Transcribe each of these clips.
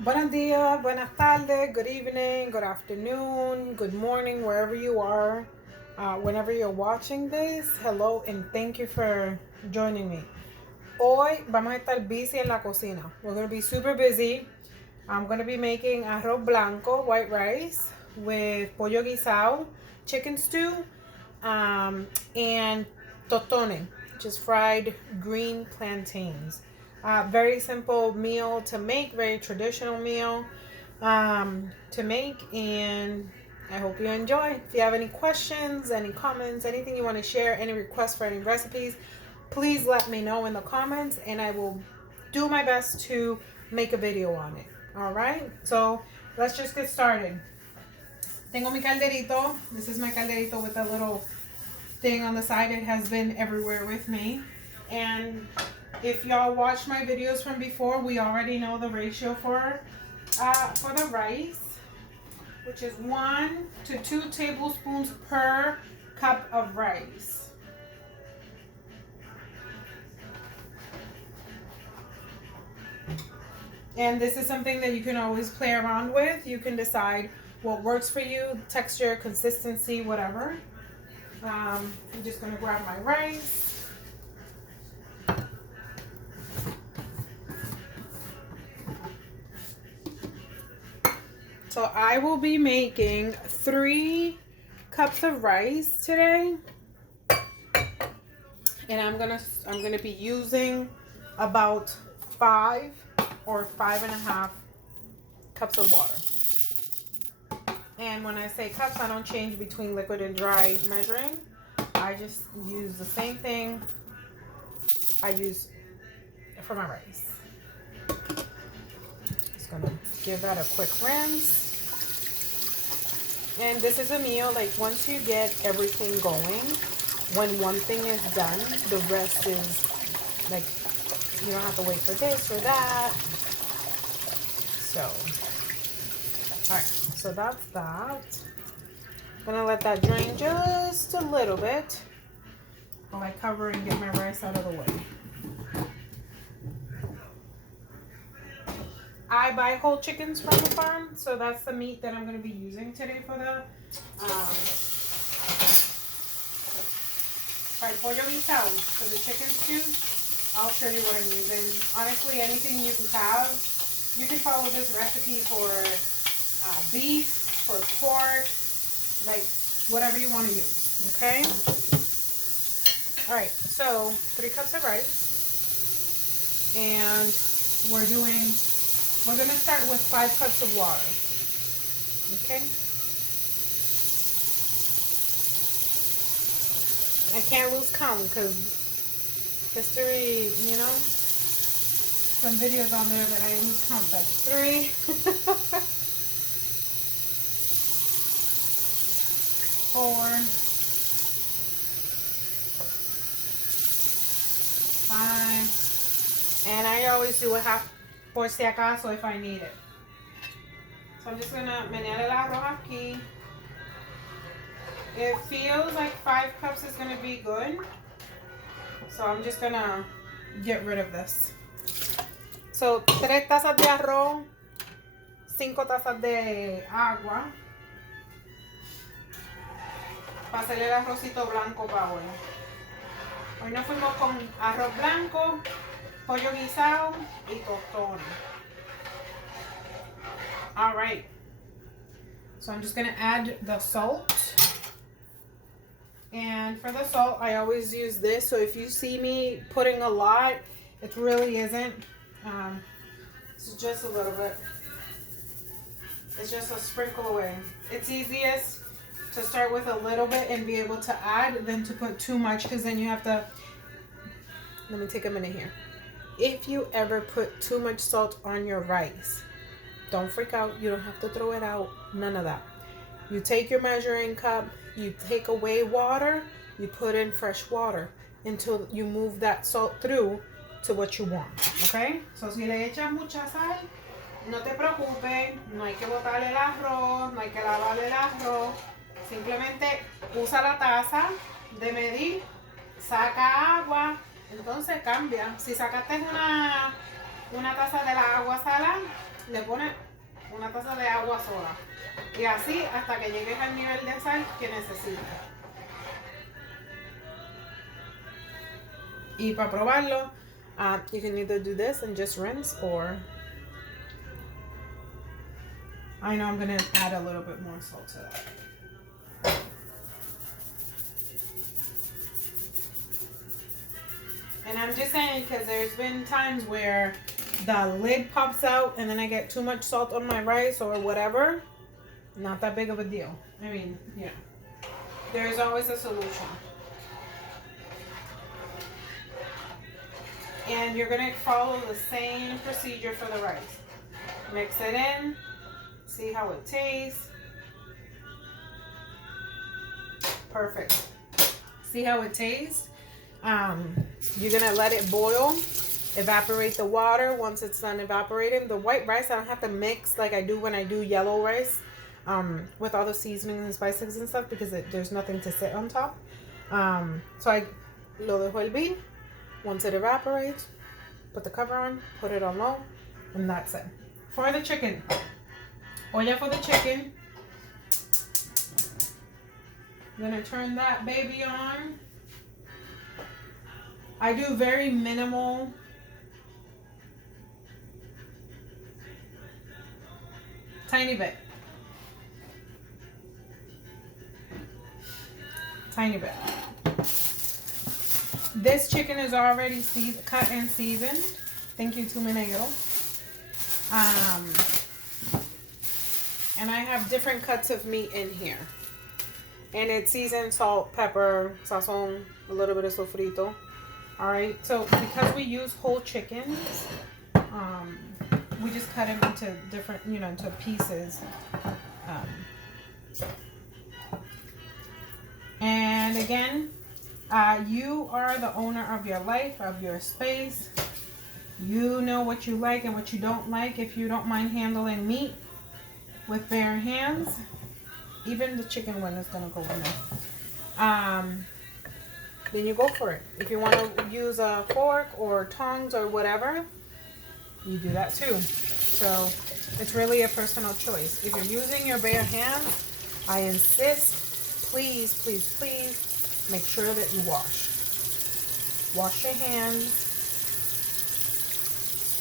Buenos dias, buenas tardes, good evening, good afternoon, good morning, wherever you are. Whenever you're watching this, hello and thank you for joining me. Hoy vamos a estar busy en la cocina. We're going to be super busy. I'm going to be making arroz blanco, white rice, with pollo guisao, chicken stew, and tostones, which is fried green plantains. Very simple meal to make, very traditional meal to make, and I hope you enjoy. If you have any questions, any comments, anything you want to share, any requests for any recipes, please let me know in the comments, and I will do my best to make a video on it. All right, so let's just get started. Tengo mi calderito. This is my calderito with a little thing on the side. It has been everywhere with me. And if y'all watched my videos from before, we already know the ratio for the rice, which is 1 to 2 tablespoons per cup of rice. And this is something that you can always play around with. You can decide what works for you, texture, consistency, whatever. I'm just gonna grab my rice. So I will be making 3 cups of rice today, and I'm gonna be using about 5 or 5.5 cups of water. And when I say cups, I don't change between liquid and dry measuring. I just use the same thing I use for my rice. Just gonna give that a quick rinse. And this is a meal, like once you get everything going, when one thing is done, the rest is like, you don't have to wait for this or that. So, all right, so that's that. I'm gonna let that drain just a little bit while I cover and get my rice out of the way. I buy whole chickens from the farm, so that's the meat that I'm gonna be using today for the pollo guisao, for the chicken stew. I'll show you what I'm using. Honestly, anything you have, you can follow this recipe for beef, for pork, like whatever you want to use, okay? All right, so 3 cups of rice, and we're gonna start with 5 cups of water, okay? I can't lose count because history, you know, some videos on there that I lose count. That's 3. 4, 5, and I always do a half por si acaso if I need it. So I'm just gonna menear el arroz aquí. It feels like 5 cups is gonna be good, so I'm just gonna get rid of this. So 3 tazas de arroz, 5 tazas de agua. Para hacer el arrocito blanco para hoy. Hoy nos fuimos con arroz blanco, pollo guisado y tostones. All right. So I'm just gonna add the salt. And for the salt, I always use this. So if you see me putting a lot, it really isn't. It's just a little bit. It's just a sprinkle away. It's easiest to start with a little bit and be able to add than to put too much, because then you have to, let me take a minute here. If you ever put too much salt on your rice, don't freak out. You don't have to throw it out. None of that. You take your measuring cup, you take away water, you put in fresh water until you move that salt through to what you want. Okay? So si le echas mucha sal, no te preocupes, no hay que botar el arroz, no hay que lavar el arroz. Simplemente usa la taza de medir, saca agua, entonces cambia. Si sacaste una taza de la agua salada, le pones una taza de agua sola. Y así hasta que llegues al nivel de sal que necesitas. Y para probarlo, you can either do this and just rinse, or I know I'm going to add a little bit more salt to that. And I'm just saying because there's been times where the lid pops out and then I get too much salt on my rice or whatever. Not that big of a deal. I mean, yeah. There's always a solution. And you're going to follow the same procedure for the rice. Mix it in. See how it tastes. Perfect. See how it tastes? You're going to let it boil. Evaporate the water. Once it's done evaporating, the white rice, I don't have to mix like I do when I do yellow rice with all the seasonings and spices and stuff, because there's nothing to sit on top. So I lo dejo hervir. Once it evaporates, put the cover on, put it on low, and that's it. For the chicken, olla for the chicken. I'm gonna turn that baby on. I do very minimal. Tiny bit. Tiny bit. This chicken is already cut and seasoned. Thank you to mi negro. And I have different cuts of meat in here. And it's seasoned, salt, pepper, sazon, a little bit of sofrito. Alright, so because we use whole chickens, we just cut them into different, into pieces. And again, you are the owner of your life, of your space. You know what you like and what you don't like. If you don't mind handling meat with bare hands, even the chicken one is going to go in there. Then you go for it. If you want to use a fork or tongs or whatever, you do that too. So it's really a personal choice. If you're using your bare hands, I insist, please, please, please, make sure that you wash. Wash your hands.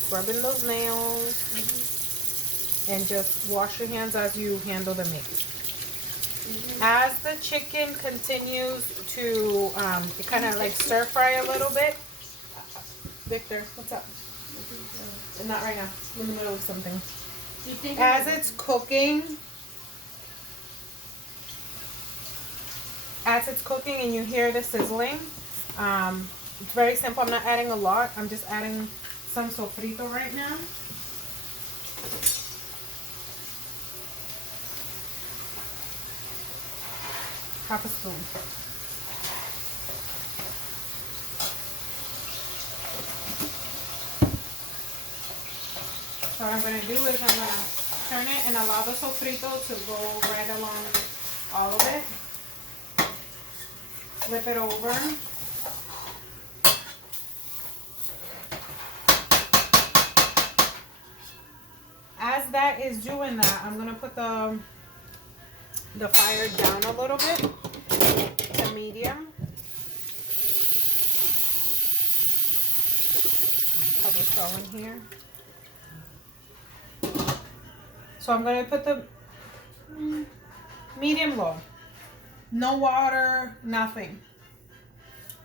Scrubbing those nails. And just wash your hands as you handle the meat. As the chicken continues to kind of like stir fry a little bit. Victor, what's up? Not right now. I'm in the middle of something. As it's cooking, and you hear the sizzling, it's very simple. I'm not adding a lot. I'm just adding some sofrito right now. Half a spoon. So what I'm going to do is I'm going to turn it and allow the sofrito to go right along all of it. Flip it over. As that is doing that, I'm going to put the fire down a little bit to medium. Cover it going here. So I'm going to put the medium low. No water, nothing.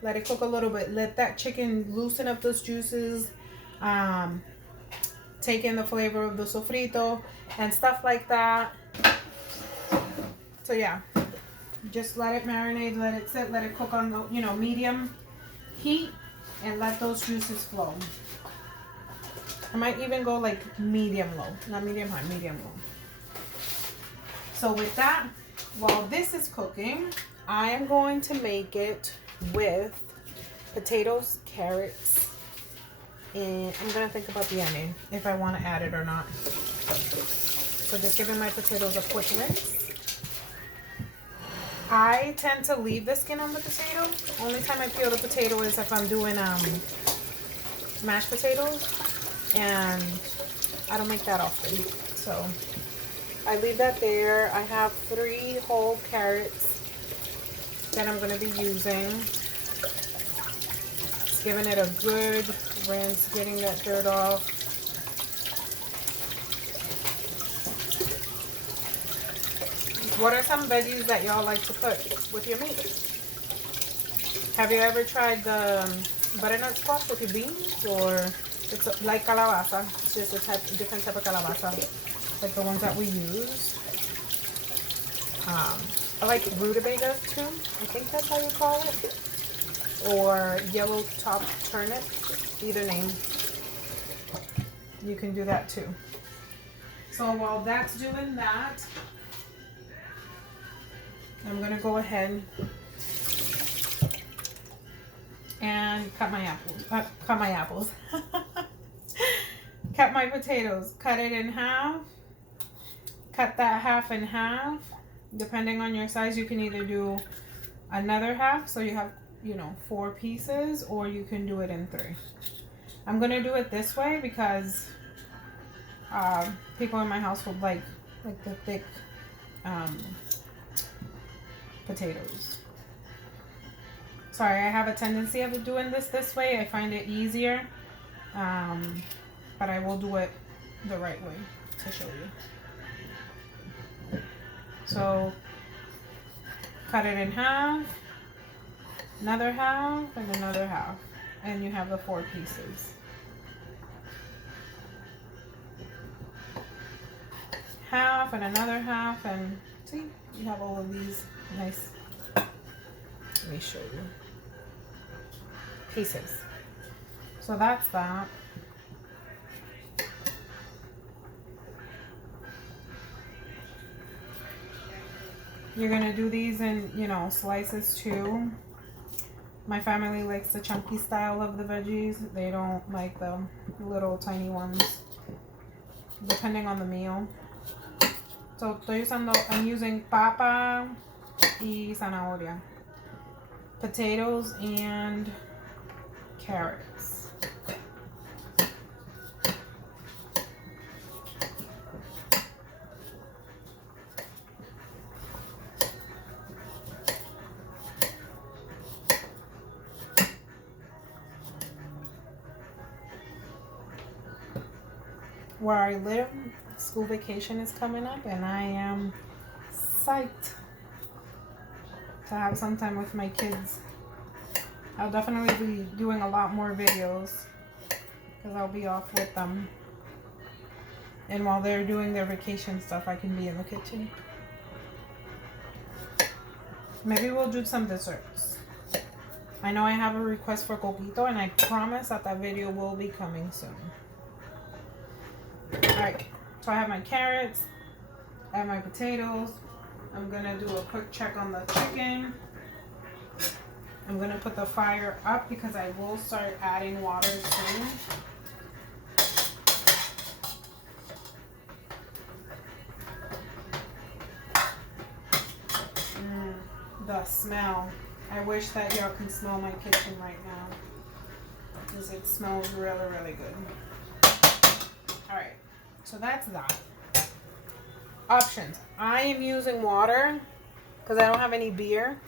Let it cook a little bit. Let that chicken loosen up those juices. Take in the flavor of the sofrito and stuff like that. So yeah, just let it marinate, let it sit, let it cook on the, medium heat, and let those juices flow. I might even go like medium low, not medium high, medium low. So with that, while this is cooking, I am going to make it with potatoes, carrots, and I'm going to think about the onion, if I want to add it or not. So just giving my potatoes a quick rinse. I tend to leave the skin on the potato. Only time I peel the potato is if I'm doing mashed potatoes. and I don't make that often. So I leave that there. I have 3 whole carrots that I'm going to be using. Just giving it a good rinse, getting that dirt off. What are some veggies that y'all like to put with your meat? Have you ever tried the butternut squash with your beans? Or it's like calabaza. It's just a different type of calabaza, like the ones that we use. I like rutabaga too. I think that's how you call it. Or yellow top turnip. Either name. You can do that too. So while that's doing that, I'm gonna go ahead and cut my apples. Cut my potatoes. Cut it in half. Cut that half in half. Depending on your size, you can either do another half, so you have, 4 pieces, or you can do it in 3. I'm gonna do it this way because people in my household like the thick potatoes. Sorry, I have a tendency of doing this way. I find it easier, but I will do it the right way to show you. So cut it in half, another half, and another half, and you have the 4 pieces. Half and another half, and see, you have all of these nice, let me show you, pieces. So that's that. You're gonna do these in, slices too. My family likes the chunky style of the veggies. They don't like the little tiny ones, depending on the meal. So I'm using papa y zanahoria, potatoes and carrots. Where I live, school vacation is coming up, and I am psyched to have some time with my kids. I'll definitely be doing a lot more videos because I'll be off with them. And while they're doing their vacation stuff, I can be in the kitchen. Maybe we'll do some desserts. I know I have a request for coquito, and I promise that video will be coming soon. Alright, so I have my carrots, I have my potatoes. I'm gonna do a quick check on the chicken. I'm gonna put the fire up because I will start adding water soon. The smell. I wish that y'all can smell my kitchen right now because it smells really, really good. Alright, so that's that. Options. I am using water because I don't have any beer.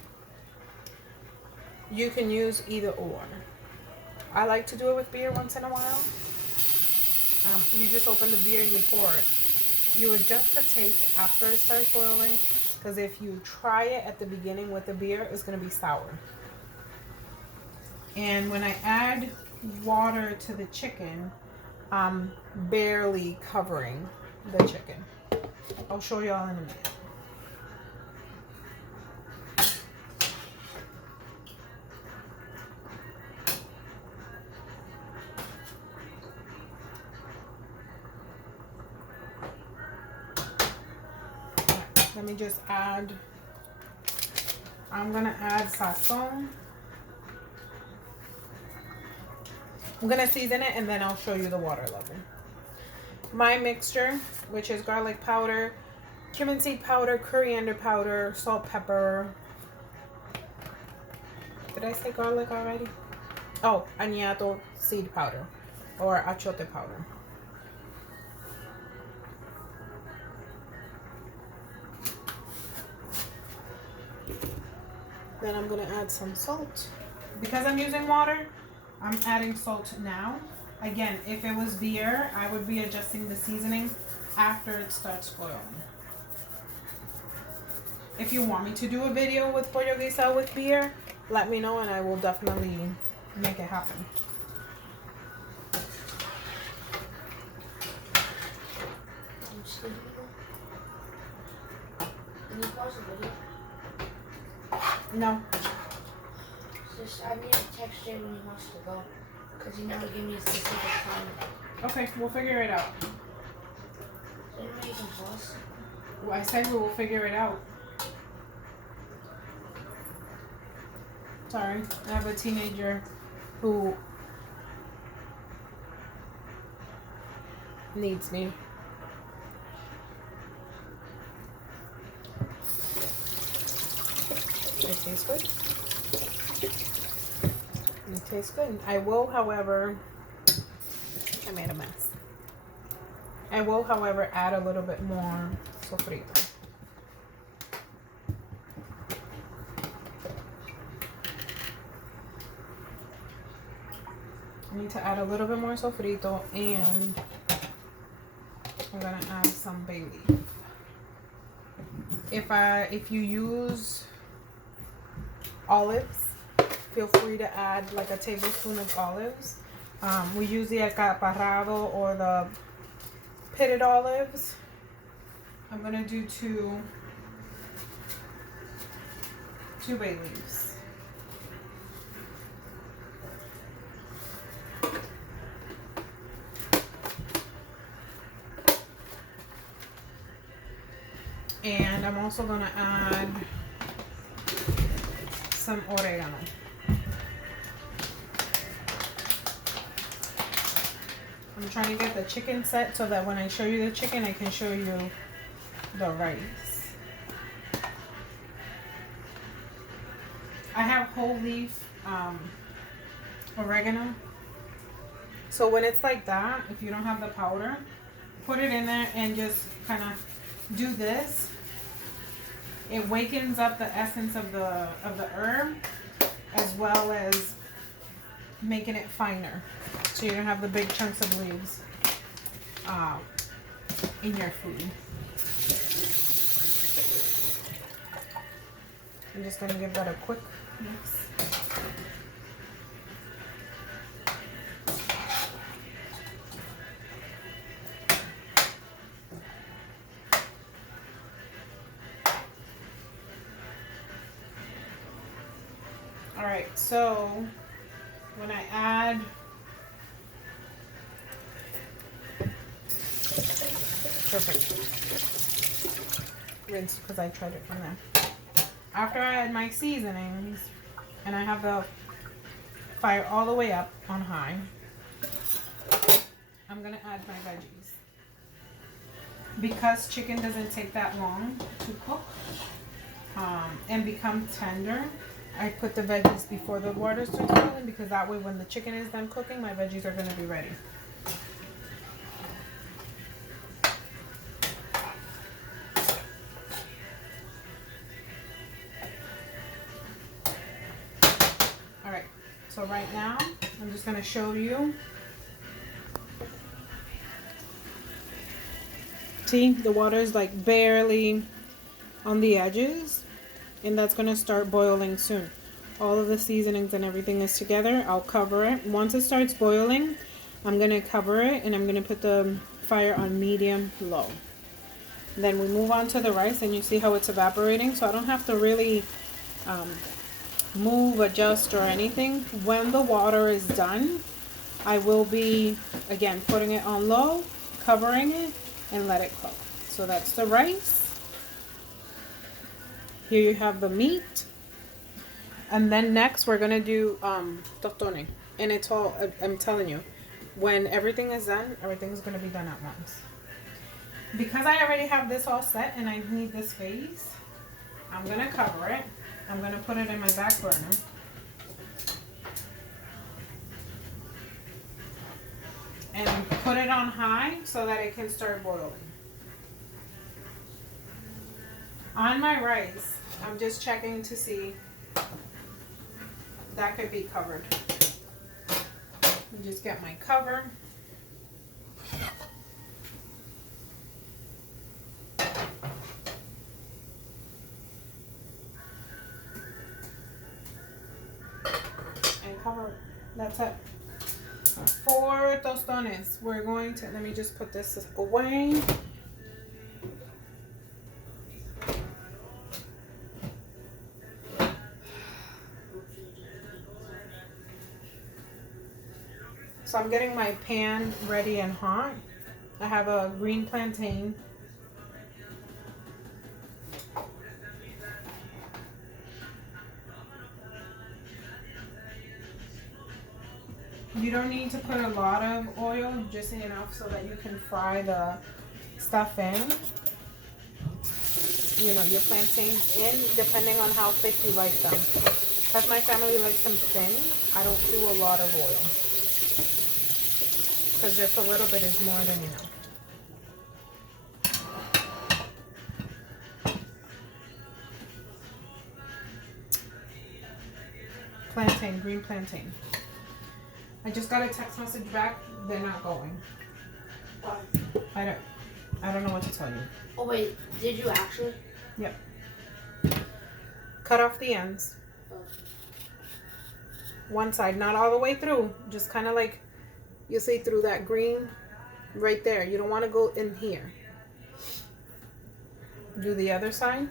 You can use either or. I like to do it with beer once in a while. You just open the beer and you pour it. You adjust the taste after it starts boiling, because if you try it at the beginning with the beer, it's going to be sour. And when I add water to the chicken, I'm barely covering the chicken. I'll show y'all in a minute. Let me just add, I'm gonna add sazon. I'm gonna season it and then I'll show you the water level. My mixture, which is garlic powder, cumin seed powder, coriander powder, salt, pepper. Did I say garlic already? Oh, añato seed powder. or achote powder. Then I'm gonna add some salt. Because I'm using water, I'm adding salt now. Again, if it was beer, I would be adjusting the seasoning after it starts boiling. If you want me to do a video with Pollo Guisao with beer, let me know and I will definitely make it happen. Can you pause the video? No. Just, I need to text Jay when he wants to go. Because he never gave me a specific time. Okay, we'll figure it out. So anyway, you can pause. Well, I said we will figure it out. Sorry, I have a teenager who needs me. It tastes good. It tastes good. I will, however, I made a mess. I will, however, add a little bit more sofrito. I need to add a little bit more sofrito, and I'm gonna add some bay leaf. If you use olives, feel free to add like a tablespoon of olives. We use the acaparrado or the pitted olives. I'm gonna do two bay leaves. And I'm also gonna add some oregano. I'm trying to get the chicken set so that when I show you the chicken, I can show you the rice. I have whole leaf oregano. So when it's like that, if you don't have the powder, put it in there and just kind of do this. It wakens up the essence of the herb, as well as making it finer, so you don't have the big chunks of leaves in your food. I'm just gonna give that a quick mix. All right, so when I add perfect rinse, because I tried it from there. After I add my seasonings and I have the fire all the way up on high, I'm gonna add my veggies. Because chicken doesn't take that long to cook and become tender, I put the veggies before the water starts boiling, because that way when the chicken is done cooking, my veggies are going to be ready. Alright, so right now, I'm just going to show you. See, the water is like barely on the edges. And that's going to start boiling soon. All of the seasonings and everything is together. I'll cover it. Once it starts boiling, I'm going to cover it and I'm going to put the fire on medium low. Then we move on to the rice, and you see how it's evaporating. So I don't have to really move, adjust, or anything. When the water is done, I will be, again, putting it on low, covering it, and let it cook. So that's the rice. Here you have the meat. And then next we're going to do tostones. And it's all, I'm telling you, when everything is done, everything's going to be done at once. Because I already have this all set and I need this space, I'm going to cover it. I'm going to put it in my back burner. and put it on high so that it can start boiling. On my rice, I'm just checking to see that could be covered. Let me just get my cover. And cover. That's it. 4 tostones. We're going to, let me just put this away. So I'm getting my pan ready and hot. I have a green plantain. You don't need to put a lot of oil, just enough so that you can fry the stuff in. You know, your plantains in, depending on how thick you like them. Because my family likes them thin, I don't do a lot of oil. Because just a little bit is more than enough. Plantain, green plantain. I just got a text message back. They're not going. Why? I don't know what to tell you. Oh wait, did you actually? Yep. Cut off the ends. Oh. One side, not all the way through. Just kind of like you see through that green right there. You don't want to go in here. Do the other side.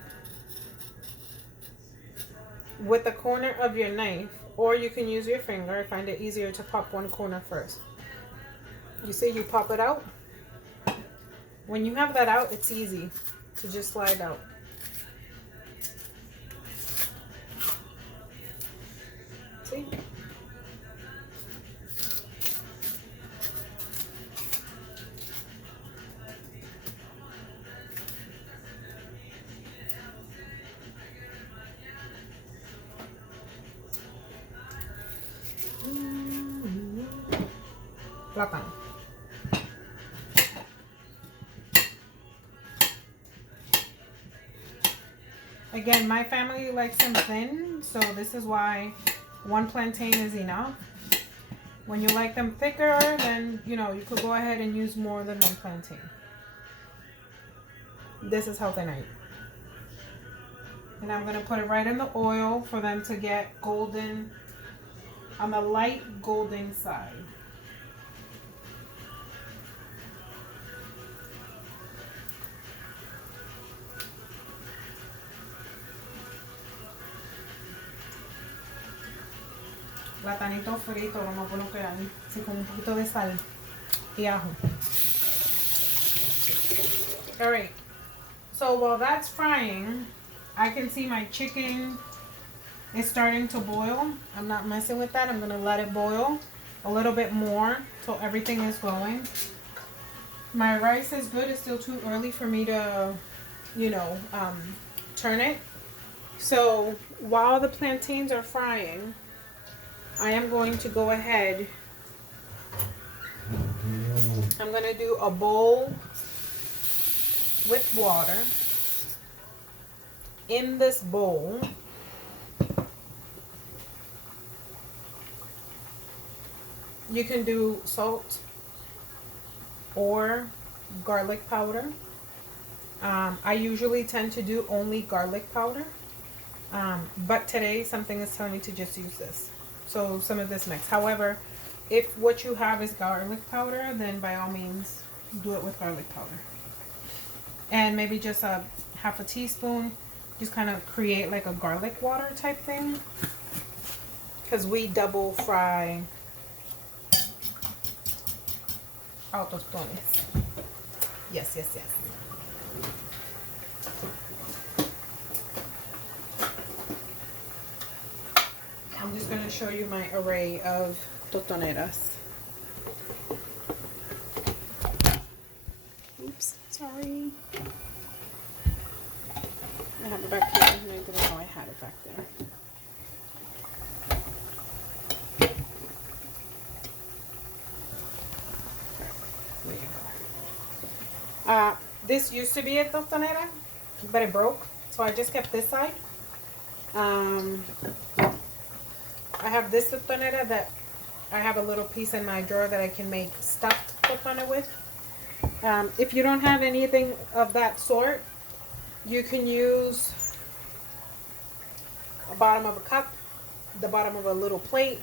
With the corner of your knife, or you can use your finger. I find it easier to pop one corner first. You see, you pop it out. When you have that out, it's easy to just slide out. See? Plátano. Again, my family likes them thin, so this is why one plantain is enough. When you like them thicker, then you know you could go ahead and use more than one plantain. This is how thin I eat. And I'm gonna put it right in the oil for them to get golden, on the light golden side. Platanito frito, vamos a colocar ahí, así con un poquito de sal y ajo. All right, so while that's frying, I can see my chicken is starting to boil. I'm not messing with that. I'm gonna let it boil a little bit more till everything is going. My rice is good. It's still too early for me to, you know, turn it. So while the plantains are frying, I am going to go ahead. I'm going to do a bowl with water. In this bowl, you can do salt or garlic powder. I usually tend to do only garlic powder. But today something is telling me to just use this. So some of this mix. However, if what you have is garlic powder, then by all means do it with garlic powder. And maybe just a half a teaspoon, just kind of create like a garlic water type thing. Because we double fry our tostones. Yes, yes, yes. I'm just going to show you my array of tostoneras. Oops, sorry. I have it back here. I didn't know I had it back there. Okay. This used to be a tostonera, but it broke. So I just kept this side. I have this tostonera that I have a little piece in my drawer that I can make stuffed tostone with. If you don't have anything of that sort, you can use the bottom of a cup, the bottom of a little plate.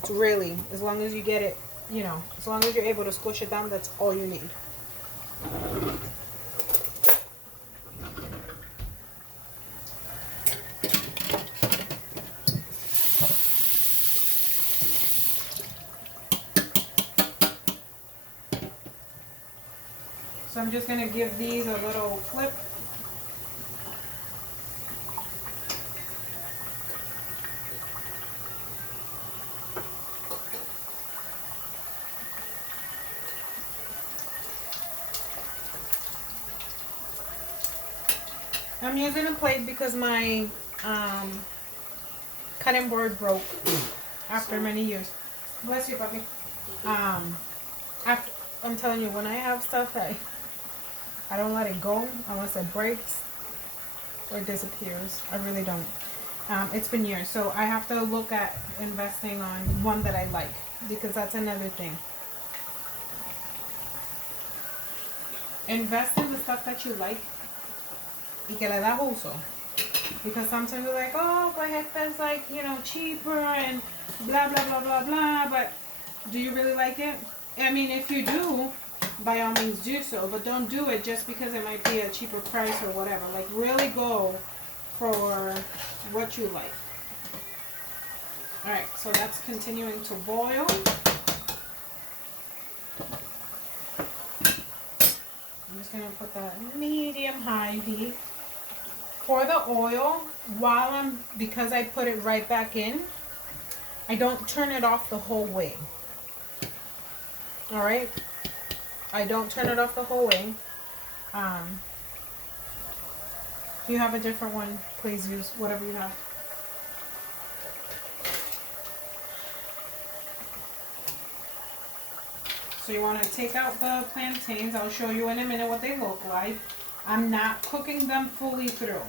It's really, as long as you get it, you know, as long as you're able to squish it down, that's all you need. So I'm just going to give these a little flip. I'm using a plate because my cutting board broke after many years. Bless you, puppy. After, I'm telling you, when I have stuff, I don't let it go unless it breaks or disappears. I really don't. It's been years, so I have to look at investing on one that I like, because that's another thing. Invest in the stuff that you like y que le das uso. Because sometimes you're like, oh, but it's like, you know, cheaper and blah, blah, blah, blah, blah. But do you really like it? I mean, if you do, by all means do so. But don't do it just because it might be a cheaper price or whatever. Like, really go for what you like. Alright, so that's continuing to boil. I'm just going to put that medium-high heat. For the oil, because I put it right back in, I don't turn it off the whole way. Alright? I don't turn it off the whole way. If you have a different one, please use whatever you have. So you want to take out the plantains. I'll show you in a minute what they look like. I'm not cooking them fully through.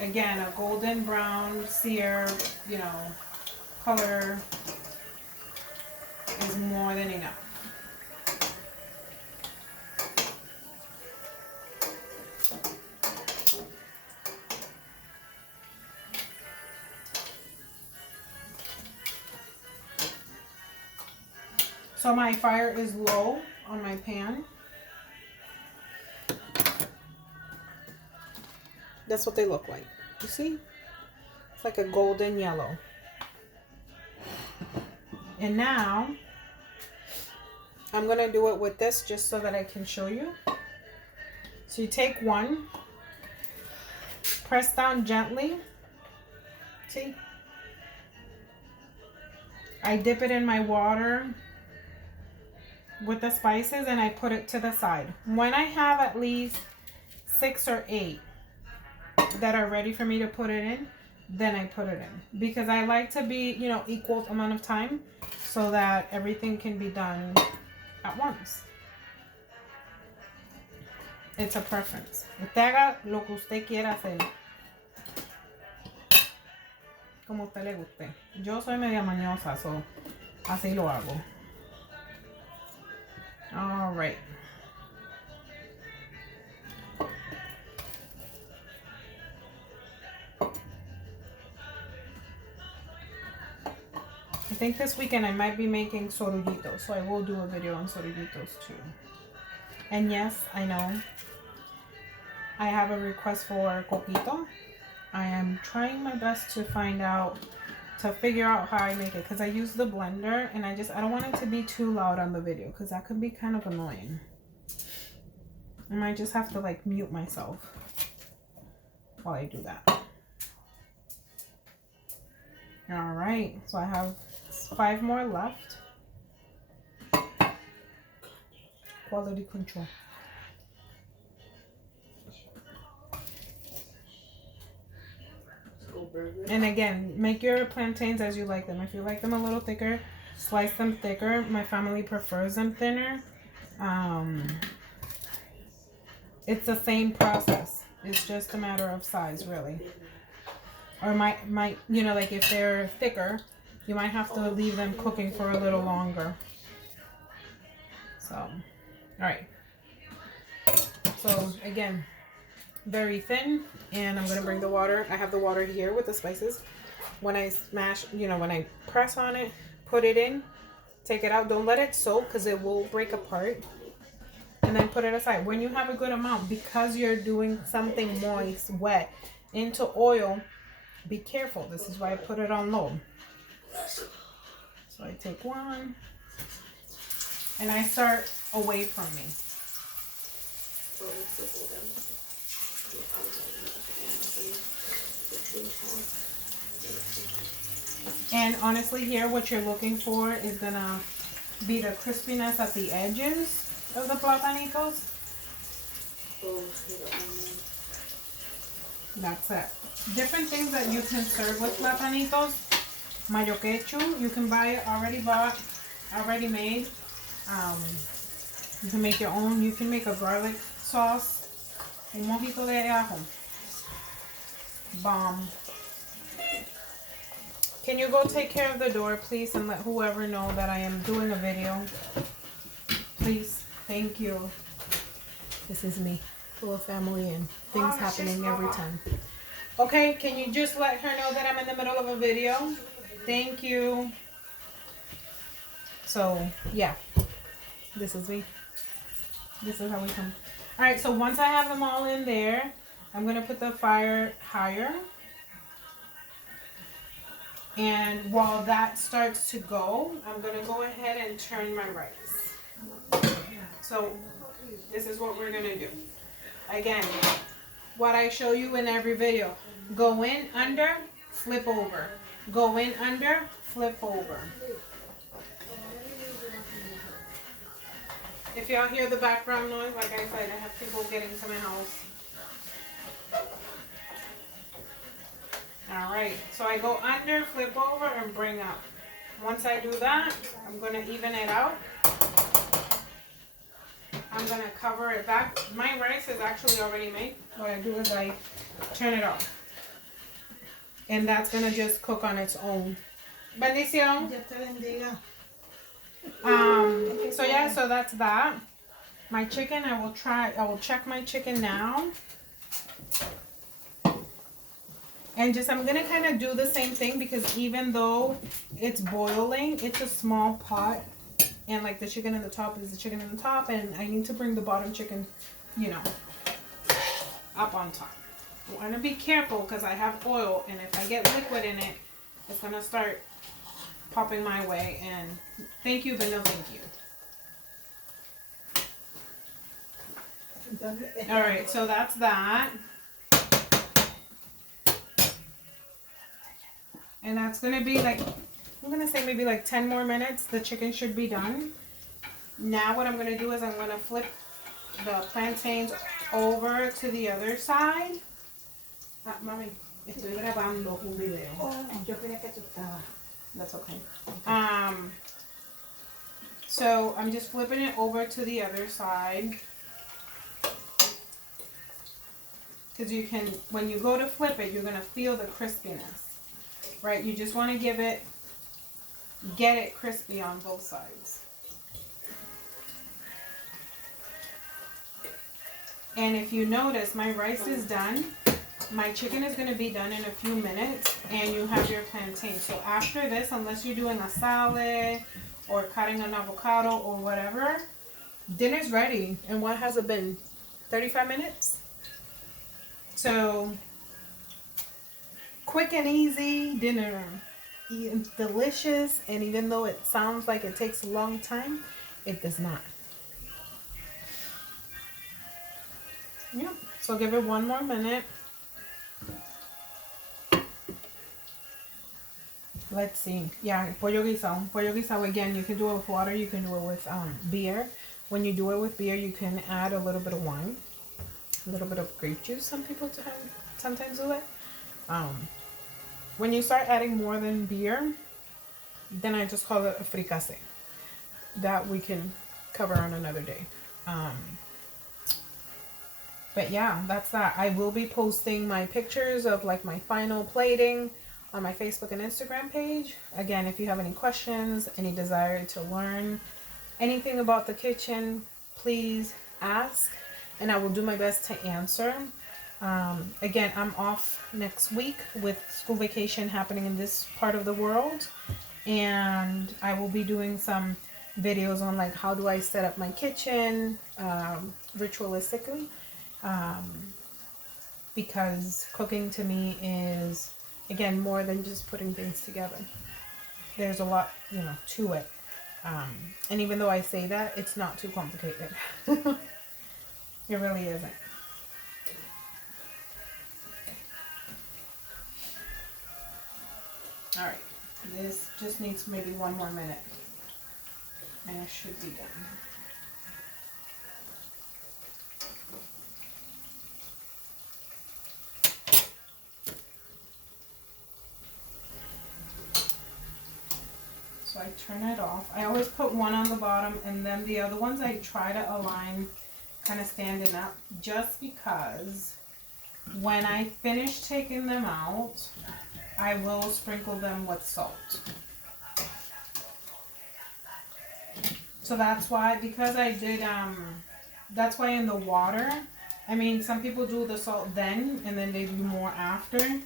Again, a golden brown sear, you know, color is more than enough. So my fire is low on my pan. That's what they look like. You see? It's like a golden yellow. And now, I'm going to do it with this just so that I can show you. So you take one, press down gently. See? I dip it in my water with the spices and I put it to the side. When I have at least 6 or 8 that are ready for me to put it in, then I put it in. Because I like to be, you know, equal amount of time so that everything can be done at once. It's a preference. Usted haga lo que usted quiera hacer. Como usted le guste. Yo soy media mañosa, so así lo hago. All right. I think this weekend I might be making sorullitos, so I will do a video on sorullitos too. And yes, I know I have a request for coquito. I am trying my best to figure out how I make it, because I use the blender and I don't want it to be too loud on the video, because that could be kind of annoying. I might just have to like mute myself while I do that. All right, so I have 5 more left. Quality control. And again, make your plantains as you like them. If you like them a little thicker, slice them thicker. My family prefers them thinner. It's the same process. It's just a matter of size, really. Or might you know, like if they're thicker, you might have to leave them cooking for a little longer. So, all right. So again, very thin, and I'm gonna bring the water. I have the water here with the spices. When I smash, you know, when I press on it, put it in, take it out. Don't let it soak because it will break apart. And then put it aside. When you have a good amount, because you're doing something moist, wet, into oil, be careful. This is why I put it on low. So I take one, and I start away from me. And honestly, here what you're looking for is gonna be the crispiness at the edges of the platanitos. That's it. Different things that you can serve with platanitos. Mayo ketchup, you can buy it already bought, already made. You can make your own. You can make a garlic sauce. Un mojito de ajo. Bomb. Can you go take care of the door, please, and let whoever know that I am doing a video? Please. Thank you. This is me. Full family and things happening every time. Okay, can you just let her know that I'm in the middle of a video? Thank you. So, yeah. This is me. This is how we come. Alright, so once I have them all in there, I'm going to put the fire higher. And while that starts to go, I'm going to go ahead and turn my rice. So, this is what we're going to do. Again, what I show you in every video. Go in, under, flip over. Go in, under, flip over. If y'all hear the background noise, like I said, I have people getting to my house. Alright, so I go under, flip over, and bring up. Once I do that, I'm going to even it out. I'm going to cover it back. My rice is actually already made. What I do is I turn it off. And that's going to just cook on its own. Bendición. So yeah, so that's that. My chicken, I will check my chicken now. And just, I'm going to kind of do the same thing because even though it's boiling, it's a small pot. And like the chicken in the top is the chicken in the top. And I need to bring the bottom chicken, you know, up on top. I want to be careful because I have oil. And if I get liquid in it, it's going to start popping my way. And thank you, but no thank you. Alright, so that's that. And that's going to be like, I'm going to say maybe like 10 more minutes. The chicken should be done. Now what I'm going to do is I'm going to flip the plantains over to the other side. Mami, estoy grabando un video. Yo creía que tú estabas. That's okay. So I'm just flipping it over to the other side. Because you can, when you go to flip it, you're going to feel the crispiness. Right? You just want to get it crispy on both sides. And if you notice, my rice is done. My chicken is going to be done in a few minutes. And you have your plantain. So after this, unless you're doing a salad or cutting an avocado or whatever, dinner's ready. And what has it been? 35 minutes? So, quick and easy dinner. Delicious. And even though it sounds like it takes a long time, it does not. Yeah. So give it one more minute. Let's see. Yeah, pollo guisao. Pollo guisao, again, you can do it with water. You can do it with beer. When you do it with beer, you can add a little bit of wine. A little bit of grape juice. Some people sometimes do it. When you start adding more than beer, then I just call it a fricassee. That we can cover on another day. But yeah, that's that. I will be posting my pictures of like my final plating on my Facebook and Instagram page. Again, if you have any questions, any desire to learn anything about the kitchen, please ask and I will do my best to answer. Again, I'm off next week with school vacation happening in this part of the world, and I will be doing some videos on like how do I set up my kitchen ritualistically, because cooking to me is, again, more than just putting things together. There's a lot, you know, to it, and even though I say that, it's not too complicated. It really isn't. All right, this just needs maybe 1 more minute and it should be done. So I turn it off. I always put one on the bottom and then the other ones I try to align kind of standing up, just because when I finish taking them out, I will sprinkle them with salt. So that's why, because I did, that's why in the water, I mean, some people do the salt then, and then they do more after.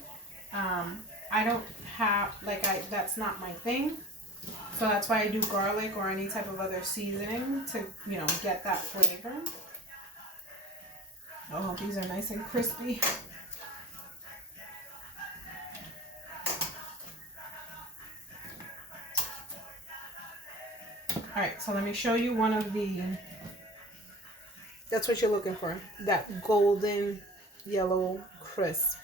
I don't have, like, that's not my thing. So that's why I do garlic or any type of other seasoning to, you know, get that flavor. Oh, these are nice and crispy. Alright, so let me show you one of the, that's what you're looking for, that golden yellow crisp.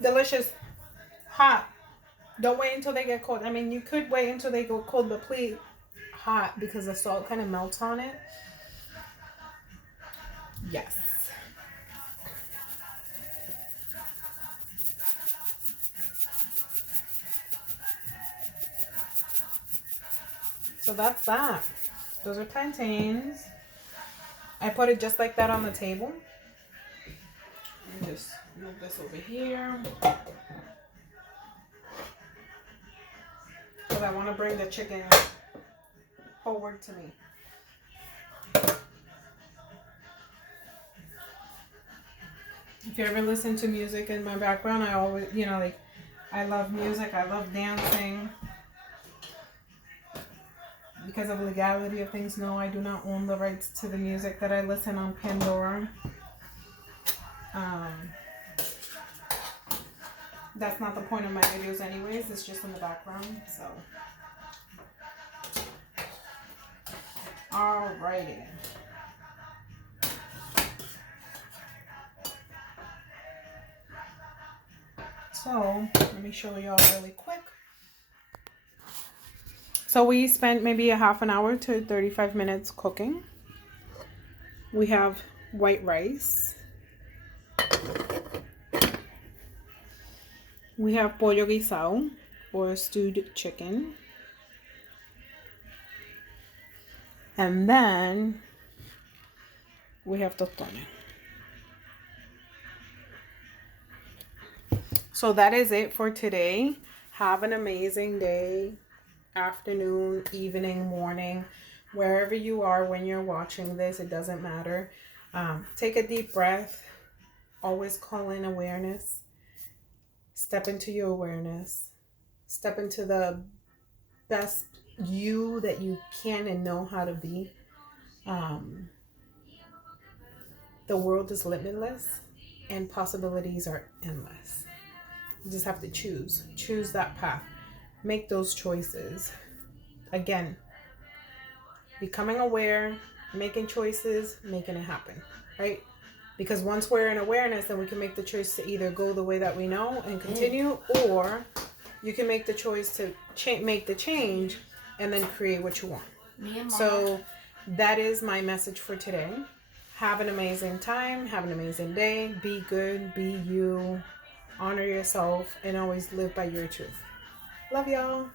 Delicious. Hot. Don't wait until they get cold. I mean, you could wait until they go cold, but please, hot, because the salt kind of melts on it. Yes. So that's that. Those are plantains. I put it just like that on the table. And just move this over here. Because I want to bring the chicken forward to me. If you ever listen to music in my background, I always, you know, like, I love music. I love dancing. Because of legality of things, no, I do not own the rights to the music that I listen on Pandora. That's not the point of my videos anyways. It's just in the background, so. Alrighty. So, let me show y'all really quick. So we spent maybe a half an hour to 35 minutes cooking. We have white rice. We have pollo guisao, or stewed chicken. And then we have tostones. So that is it for today. Have an amazing day, afternoon, evening, morning, wherever you are when you're watching this, it doesn't matter. Take a deep breath. Always call in awareness. Step into your awareness. Step into the best you that you can and know how to be. The world is limitless and possibilities are endless. You just have to choose. Choose that path. Make those choices. Again, becoming aware, making choices, making it happen, right? Because once we're in awareness, then we can make the choice to either go the way that we know and continue, or you can make the choice to make the change and then create what you want. So that is my message for today. Have an amazing time. Have an amazing day. Be good. Be you. Honor yourself. And always live by your truth. Love y'all.